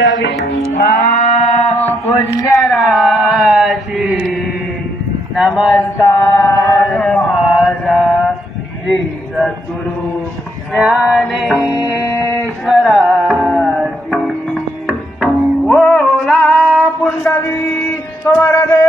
आठवी मा पुण्यराशी नमस्कार माझा श्री सद्गुरु ज्ञानेश्वरा ओला पुंडली वरदे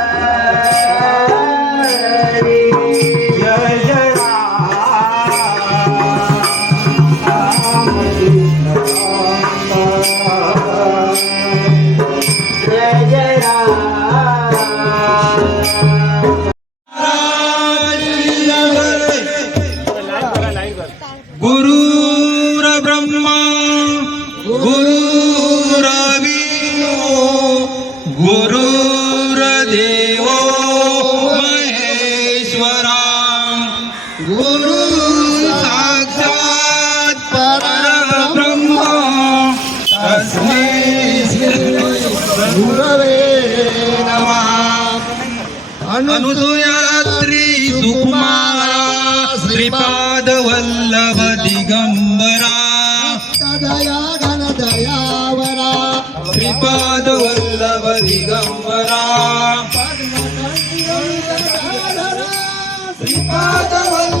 गुरवे नमः। अनुसूयात्री सुकुमारा श्रीपाद वल्लभ दिगंबरा दया घन दयावरा श्रीपाद वल्लभ दिगंबरा श्रीपाद वल्लभ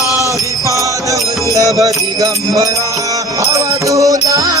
दिगम्बरा अवधूता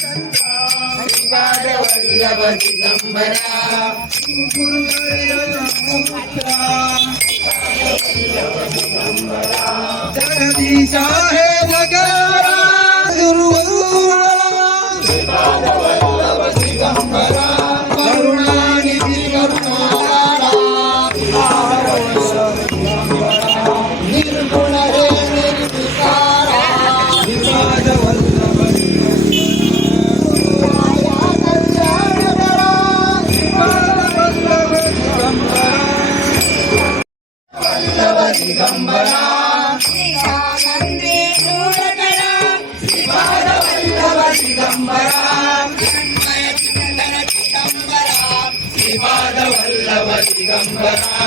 ಸಂಪಾದ ವಲ್ಲಭ ದಿಗಂಬರ ಜಗದೀಶ ಹೇ దిగంబరా శ్రీకానందే చూడకరా శ్రీపాదవల్లవ దిగంబరా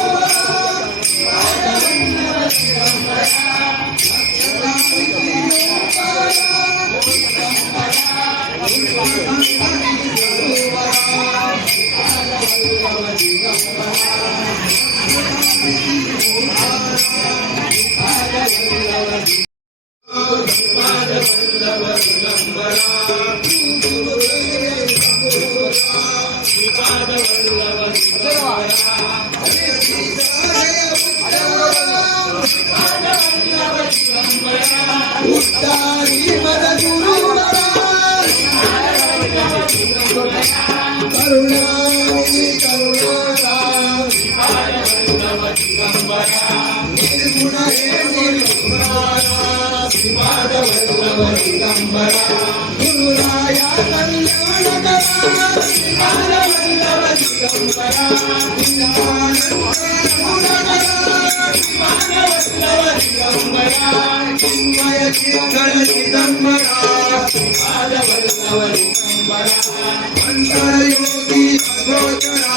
కరుణానిధి కరుణారా నిర్గుణ నిర్గుణారా గురురాయ అంతరయోగి అగోచరా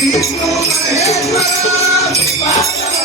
విష్ణు మహేశ్వర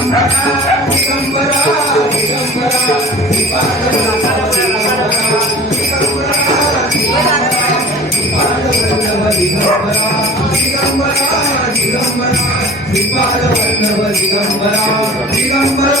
దిగంబరాగంబరాగంబరాగంబరా దిగంబరాగంబరా దిగంబరాగంబరా దిగంబరా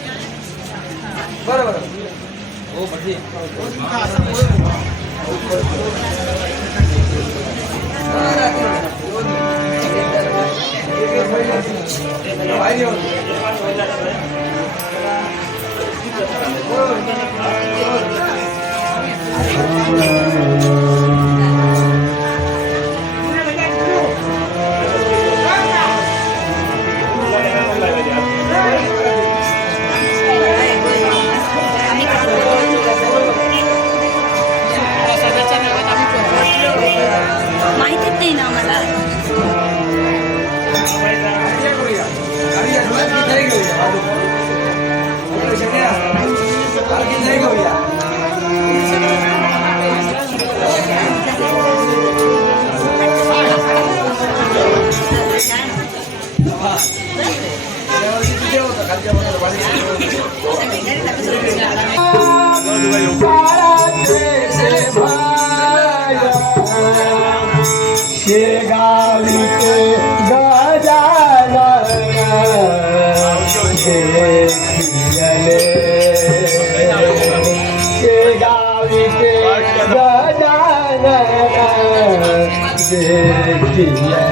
બરાબર ઓ પછી Yeah.